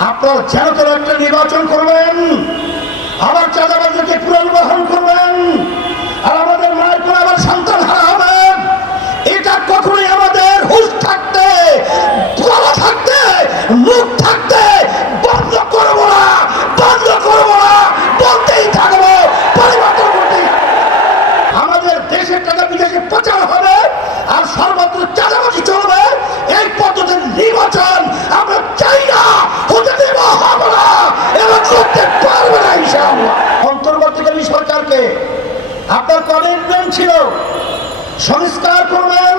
আপনার যেন একটা নির্বাচন করবেন। আবার চাঁদাবাজদেরকে পুনর্বাহন করবেন। আর আমাদের মায়ের করে আবার সন্তান হারা হবে এটা কখনোই আমাদের হুশ থাকতে থাকতে, মুখ থাকতে বন্ধ করব না, বন্ধ করব না, বলতেই থাকব, পরিবর্তন করতেই আমাদের দেশের টাকা বিদেশে প্রচার হবে, আর সর্বত্র চাঁদাবাজি চলবে। এই পদ্ধতির নির্বাচন আমরা চাই না হতে দেব হবে না এবং করতে পারবে না ইনশাআল্লাহ অন্তর্বর্তীকালীন সরকারকে আপনার কমিটমেন্ট ছিল। সংস্কার করবেন।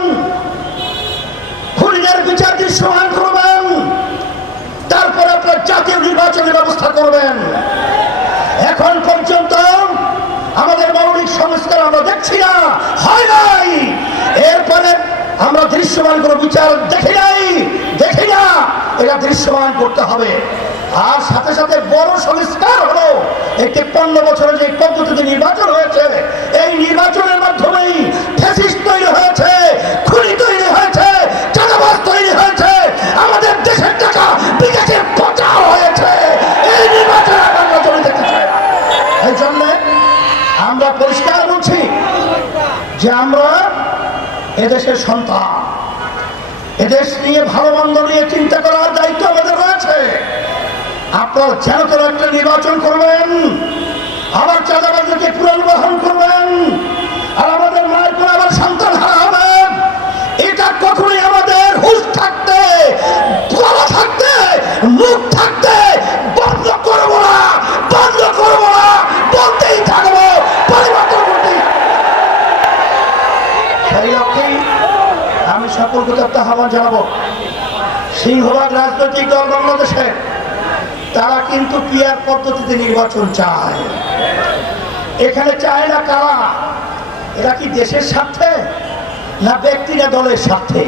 খুনিদের বিচার দৃশ্যমান করবেন? তারপরে আপনার জাতীয় নির্বাচনের ব্যবস্থা করবেন। এখন পর্যন্ত আমাদের মৌলিক সংস্কার আমরা দেখছি না, হয় নাই। এরপরে আমরা দৃশ্যমান কোনো বিচার দেখি নাই, দেখি না। এটা দৃশ্যমান করতে হবে। আর সাথে সাথে বড় সংস্কার হলো। এই পনেরো বছরের যে পদ্ধতিতে নির্বাচন আমরা পরিষ্কার বলছি যে আমরা এদেশের সন্তান। এদেশ নিয়ে ভালো মন্দ নিয়ে চিন্তা করার দায়িত্ব আমাদের রয়েছে। আপনারা যেন কোনো একটা নির্বাচন করবেন। সকলকে একটা আহ্বান জানাব। সিংহভাগ রাজনৈতিক দল বাংলাদেশে, তারা কিন্তু পিয়ার পদ্ধতিতে নির্বাচন চায়? এখানে চায় না কারা? এরা কি দেশের স্বার্থে না ব্যক্তি না দলের স্বার্থে?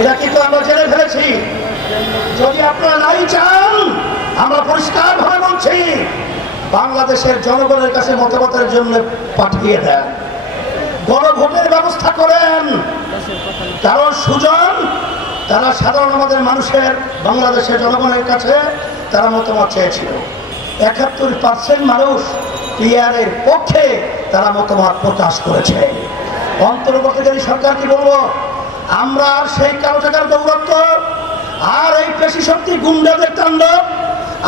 এরা কিন্তু আমরা জেনে ফেলেছি? যদি আপনারা নাই চান, আমরা পরিষ্কার ভাবে বলছি, বাংলাদেশের জনগণের কাছে মতামতের জন্য পাঠিয়ে দেন। গণভোটের ব্যবস্থা করেন। তারা সাধারণ আমাদের মানুষের বাংলাদেশের জনগণের কাছে তারা মতামত চেয়েছিল। একাত্তর পার্সেন্ট মানুষ পিয়ারের পক্ষে তারা মতামত প্রকাশ করেছে। অন্তর্বর্তীকারী সরকার কি বলব? আমরা আর সেই কালো টাকার দৌরত্ব আর এই পেশি শক্তি গুন্ডাদের তাণ্ডব,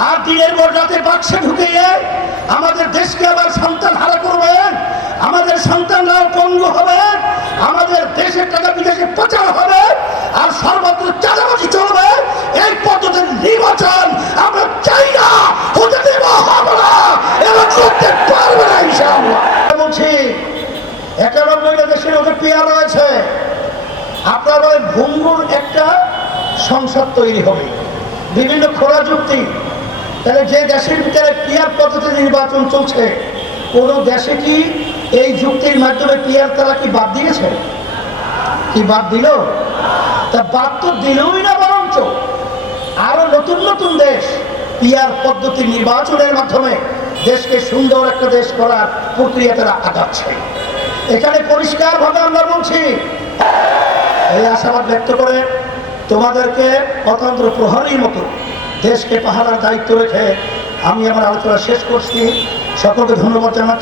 আর দিনের পর রাতে বাক্সে ঢুকিয়ে আমাদের দেশকে আবার সন্তান হারা করবেন, আমাদের সন্তানরাও পঙ্গু হবে আমাদের দেশের টাকা বিদেশে প্রচার হবে আর সর্বত্র চাঁদাবাজি চলবে। এই পদ্ধতির নির্বাচন আমরা চাই না, হতে দেব, হবে না এবং করতে পারবে না, ইনশাআল্লাহ। বলছি একানব্বইটা দেশের মধ্যে পিয়ার রয়েছে। আপনার বলে ভঙ্গুর একটা সংসদ তৈরি হবে। বিভিন্ন খোলা যুক্তি। তাহলে যে দেশের ভিতরে পিয়ার পদ্ধতি নির্বাচন চলছে, কোন দেশে কি এই যুক্তির মাধ্যমে পিয়ার তারা কি বাদ দিয়েছে? কি বাদ দিল? তা বাদ তো দিলই না বরঞ্চ। আরও নতুন নতুন দেশ পিয়ার পদ্ধতি নির্বাচনের মাধ্যমে দেশকে সুন্দর একটা দেশ করার প্রক্রিয়া তারা আগাচ্ছে। এখানে পরিষ্কারভাবে আমরা বলছি, এই আশাবাদ ব্যক্ত করে তোমাদেরকে অতন্ত্র প্রহরীর মতো দেশকে পাহারার দায়িত্ব রেখে আমি আমার আলোচনা শেষ করছি। সকলকে ধন্যবাদ জানাচ্ছি।